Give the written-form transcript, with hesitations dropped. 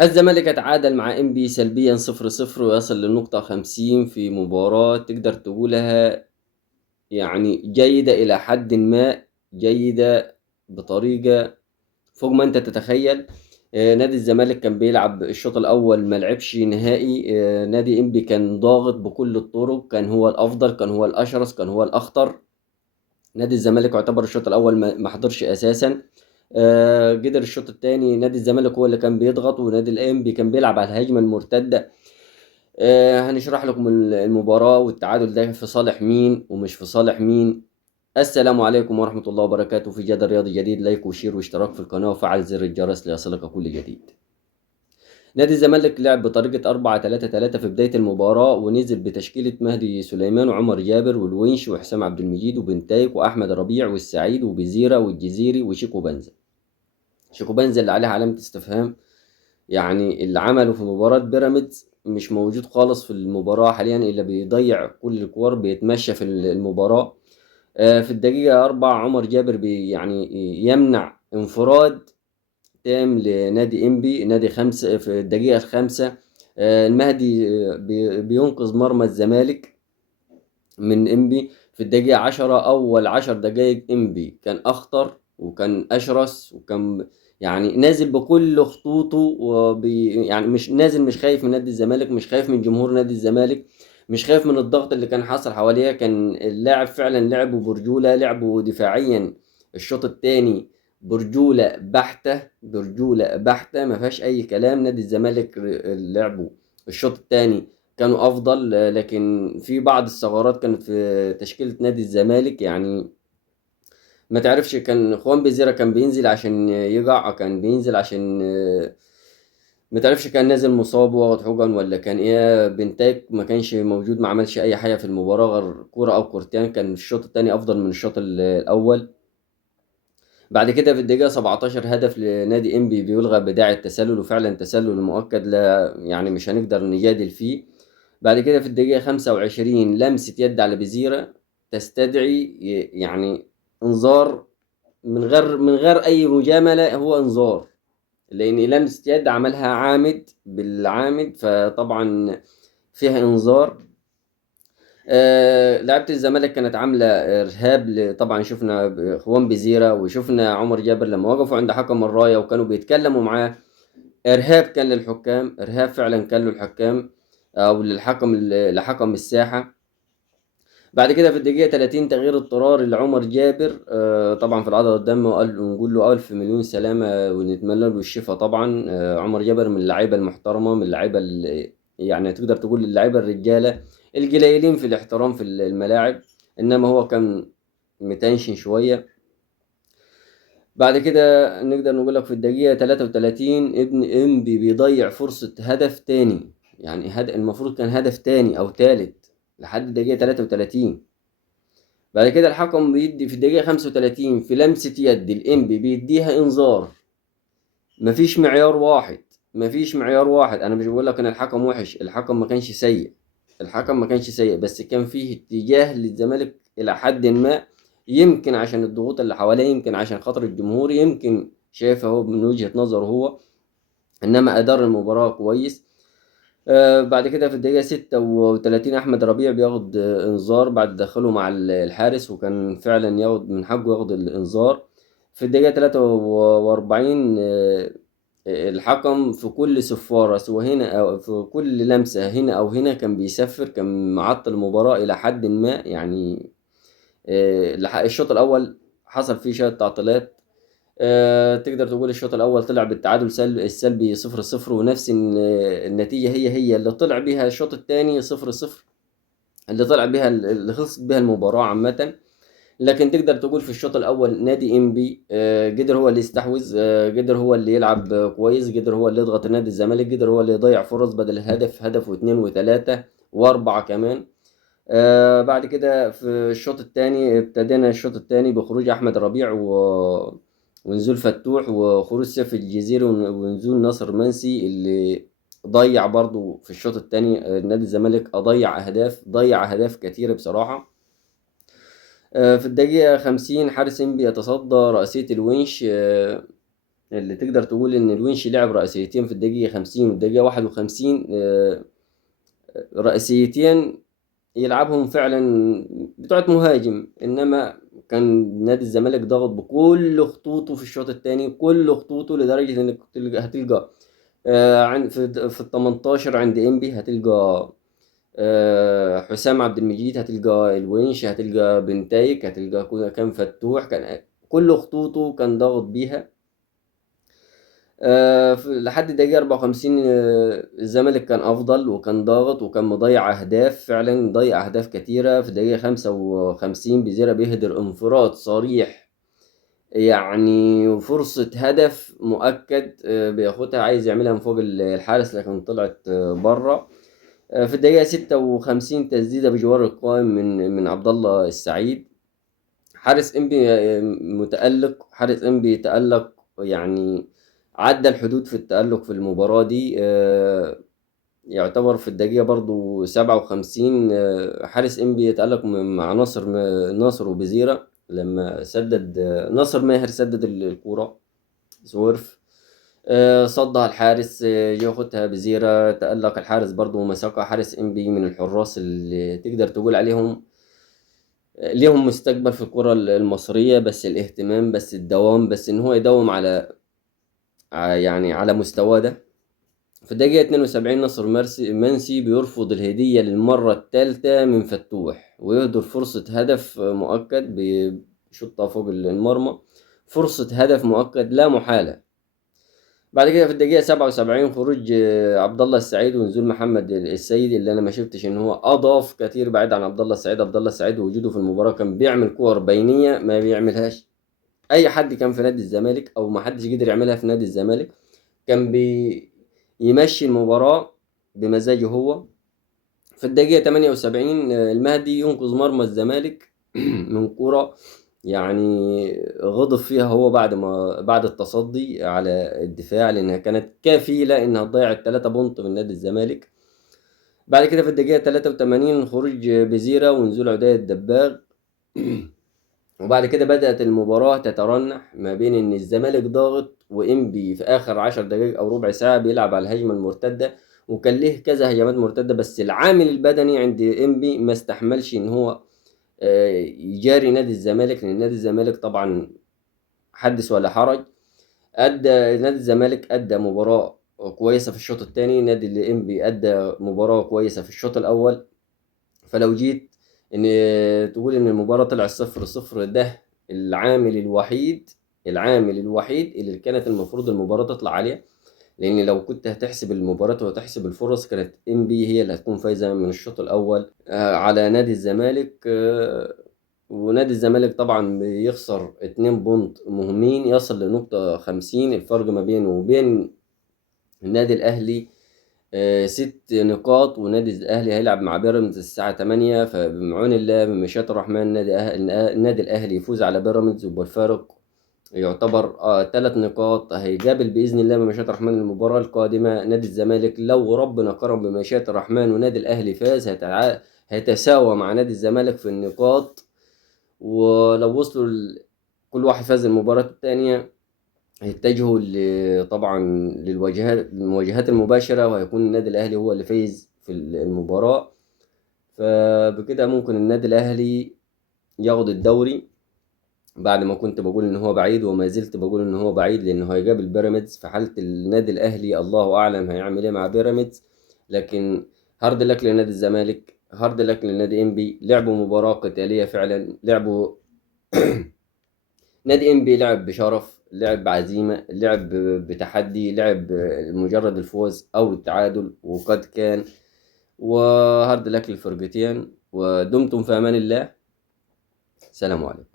الزمالك اتعادل مع انبي سلبيا 0-0 ويصل للنقطة 50 في مباراة تقدر تقولها يعني جيدة إلى حد ما، جيدة بطريقة فوق ما أنت تتخيل. نادي الزمالك كان بيلعب الشوط الأول ما لعبش نهائي. نادي انبي كان ضاغط بكل الطرق، كان هو الأفضل، كان هو الأشرس، كان هو الأخطر. نادي الزمالك يعتبر الشوط الأول ما حضرش أساسا. قدر الشوط الثاني نادي الزمالك هو اللي كان بيضغط، ونادي الانبي كان بيلعب على الهجمة المرتدة. هنشرح لكم المباراة والتعادل ده في صالح مين ومش في صالح مين. السلام عليكم ورحمة الله وبركاته. في جدل رياضي جديد، لايك وشير واشتراك في القناة وفعل زر الجرس ليصلك كل جديد. نادي الزمالك لعب بطريقة 4-3-3 في بداية المباراة، ونزل بتشكيلة مهدي سليمان وعمر جابر والونش وحسام عبد المجيد وبنتايك وأحمد ربيع والسعيد وبزيرة والجزيري وشيكو بنزا. شيكو بنزا اللي عليه علامة استفهام، يعني اللي عمله في مباراة بيراميدز مش موجود خالص في المباراة حاليا، إلا بيضيع كل الكور، بيتمشى في المباراة. في الدقيقة 4 عمر جابر يعني يمنع انفراد تام لنادي إنبي، نادي خمسة في الدقيقة الخامسة. المهدي بينقذ مرمى الزمالك من إنبي في الدقيقة 10. أول 10 دقايق إنبي كان أخطر وكان أشرس وكان يعني نازل بكل خطوطه يعني مش نازل، مش خايف من نادي الزمالك، مش خايف من جمهور نادي الزمالك، مش خايف من الضغط اللي كان حاصل حواليه. كان اللاعب فعلا لعبه برجولة، لعبه دفاعيا الشوط الثاني برجولة بحتة، برجولة بحتة ما فيهاش أي كلام. نادي الزمالك لعبه الشوط الثاني كانوا افضل، لكن في بعض الثغرات كانت في تشكيلة نادي الزمالك. يعني ما تعرفش، كان خوان بيزيرا كان بينزل عشان يقع، كان بينزل عشان ما تعرفش كان نازل مصاب واخد حقن ولا كان ايه. بنتايك ما كانش موجود، ما عملش اي حاجة في المباراة غير كورة او كورتين. كان الشوط الثاني افضل من الشوط الاول. بعد كده في الدقيقة 17 هدف لنادي انبي بيلغى بداعي التسلل، وفعلا تسلل مؤكد، لا يعني مش هنقدر نجادل فيه. بعد كده في الدقيقة 25 لمسة يد على بزيرة تستدعي يعني انذار، من غير أي مجاملة، هو انذار، لأن لمسة يد عملها عامد بالعامد، فطبعا فيها انذار. لعيبة الزمالك كانت عاملة إرهاب. طبعا شفنا خوان بزيرة وشفنا عمر جابر لما وقفوا عند حكم الراية وكانوا بيتكلموا معاه. إرهاب كان للحكام، إرهاب فعلا كان للحكام أو لحكم الساحة. بعد كده في الدقيقة 30 تغيير اضطراري لعمر جابر، طبعا في العضلة الدم، وقال نقول له ألف مليون سلامة ونتمنى له الشفاء. طبعا عمر جابر من اللعيبة المحترمة، من اللعيبة يعني تقدر تقول اللعيبة الرجالة القليلين في الاحترام في الملاعب، إنما هو كان متنشن شوية. بعد كده نقدر نقول لك في الدقيقة 33 ابن انبي بيضيع فرصة هدف تاني، يعني المفروض كان هدف تاني أو تالت لحد الدقيقة 33. بعد كده الحكم بيدي في الدقيقة 35 في لمسة يد الانبي بيديها انذار. مفيش معيار واحد، مفيش معيار واحد. انا مش بقول لك ان الحكم وحش، الحكم ما كانش سيء، الحكم ما كانش سيء، بس كان فيه اتجاه للزمالك الى حد ما. يمكن عشان الضغوط اللي حواليه، يمكن عشان خاطر الجمهور، يمكن شايفه هو من وجهة نظره هو، انما ادار المباراة كويس. بعد كده في الدقيقة 36 أحمد ربيع بياخد إنذار بعد دخله مع الحارس، وكان فعلا ياخد من حقه ياخد الإنذار. في الدقيقة 43 الحكم في كل صفارة سواء هنا أو في كل لمسة هنا أو هنا كان بيسفر، كان معطل المباراة إلى حد ما. يعني الشوط الأول حصل فيه شوية تعطيلات. تقدر تقول الشوط الأول طلع بالتعادل السلبي 0-0، ونفس النتيجة هي اللي طلع بيها الشوط الثاني 0-0، اللي طلع بيها اللي خلصت بيها المباراة عامة. لكن تقدر تقول في الشوط الأول نادي إنبي قدر هو اللي يستحوذ، قدر هو اللي يلعب كويس، قدر هو اللي يضغط نادي الزمالك، قدر هو اللي يضيع فرص بدل هدف واثنين وثلاثة وأربعة كمان. بعد كده في الشوط الثاني ابتدينا الشوط الثاني بخروج احمد ربيع ونزول فتوح وخروج سيف الجزيري ونزول ناصر منسي اللي ضيع برضو في الشوط الثاني. نادي الزمالك ضيع اهداف كتيرة بصراحة. في الدقيقة 50 حارس انبي يتصدى رأسية الونش، اللي تقدر تقول إن الونش لعب رئيسيتين في الدقيقة 50 والدقيقة 51. رئيسيتين يلعبهم فعلا بتوعت مهاجم، إنما كان نادي الزمالك ضغط بكل خطوطه في الشوط الثاني، كل خطوطه، لدرجة إنك هتلقى عند في ال 18 عند إنبي، هتلقى حسام عبد المجيد، هتلقى الونش، هتلقى بنتايك، هتلقى كان فتوح، كان كل خطوطه كان ضاغط بيها. لحد الدقيقة 54 الزمالك كان أفضل وكان ضاغط وكان مضيع أهداف، فعلا ضيع أهداف كتيرة. في الدقيقة 55 بزيرة بيهدر انفراد صريح، يعني فرصة هدف مؤكد بياخدها، عايز يعملها من فوق الحارس لكن طلعت بره. في الدقيقة 56 تسديدة بجوار القائم من عبد الله السعيد. حارس انبي متألق، حارس انبي تألق، يعني عدى الحدود في التألق في المباراة دي. يعتبر في الدقيقة برضو 57 حارس انبي يتألق مع ناصر وبزيرة، لما سدد ناصر ماهر سدد الكورة سورف، صدها الحارس، ياخدها بزيرة، تألق الحارس برضو ومساقة. حارس انبي من الحراس اللي تقدر تقول عليهم ليهم مستقبل في الكرة المصرية، بس الاهتمام، بس الدوام، بس ان هو يدوم يعني على مستواه ده. في الدقيقة 72 ناصر منسي بيرفض الهدية للمرة الثالثة من فتوح ويهدر فرصة هدف مؤكد، بيشطها فوق المرمى، فرصة هدف مؤكد لا محالة. بعد كده في الدقيقة 77 خروج عبد الله السعيد ونزول محمد السيد، اللي انا ما شفتش ان هو اضاف كتير بعيد عن عبد الله السعيد. عبد الله السعيد وجوده في المباراة كان بيعمل كور بينية ما بيعملهاش اي حد كان في نادي الزمالك، او ما حدش قدر يعملها في نادي الزمالك. كان يمشي المباراة بمزاجه هو. في الدقيقة 78 المهدي ينقذ مرمى الزمالك من كرة، يعني غضب فيها هو بعد التصدي على الدفاع، لأنها كانت كفيلة إنها تضيع الثلاثة بونت من نادي الزمالك. بعد كده في الدقيقة 83 خروج بزيرة ونزول عدي الدباغ. وبعد كده بدأت المباراة تترنح ما بين إن الزمالك ضاغط وإنبي في آخر 10 دقايق أو ربع ساعة بيلعب على الهجمة المرتدة، وكان ليه كذا هجمات مرتدة، بس العامل البدني عند إنبي ما استحملش إن هو يجاري نادي الزمالك، لأن نادي الزمالك طبعا حدث ولا حرج. نادي الزمالك أدى مباراة كويسة في الشوط الثاني، نادي الإنبي أدى مباراة كويسة في الشوط الأول. فلو جيت ان تقول ان المباراة طلع 0-0، ده العامل الوحيد اللي كانت المفروض المباراة تطلع عليه، لان لو كنت هتحسب المباراة وتحسب الفرص كانت ام بي هي اللي هتكون فايزة من الشوط الاول على نادي الزمالك. ونادي الزمالك طبعا بيخسر 2 بونت مهمين، يصل لنقطة 50. الفرق ما بينه وبين النادي الاهلي 6 نقاط، ونادي الأهلي هيلعب مع بيراميدز الساعة 8. فبمعون الله بمشيئة الرحمن النادي الأهلي يفوز على بيراميدز، وبالفارق يعتبر 3 نقاط. هيقابل بإذن الله بمشيئة الرحمن المباراة القادمة نادي الزمالك. لو ربنا كرم بمشيئة الرحمن ونادي الأهلي فاز هيتساوى مع نادي الزمالك في النقاط. ولو وصلوا كل واحد فاز المباراة الثانية هيتجهوا طبعا للمواجهات المباشرة، وهيكون النادي الأهلي هو اللي فايز في المباراة. فبكده ممكن النادي الأهلي ياخد الدوري، بعد ما كنت بقول إن هو بعيد وما زلت بقول إن هو بعيد، لأنه هيقابل بيراميدز. في حالة النادي الأهلي الله أعلم هيعمل إيه مع بيراميدز، لكن هارد لك لنادي الزمالك، هارد لك لنادي إنبي. لعبوا مباراة قتالية فعلا، لعبوا نادي انبي لعب بشرف، لعب بعزيمة، لعب بتحدي، لعب مجرد الفوز أو التعادل وقد كان. وهارد لك للفرقتين، ودمتم في أمان الله. سلام عليكم.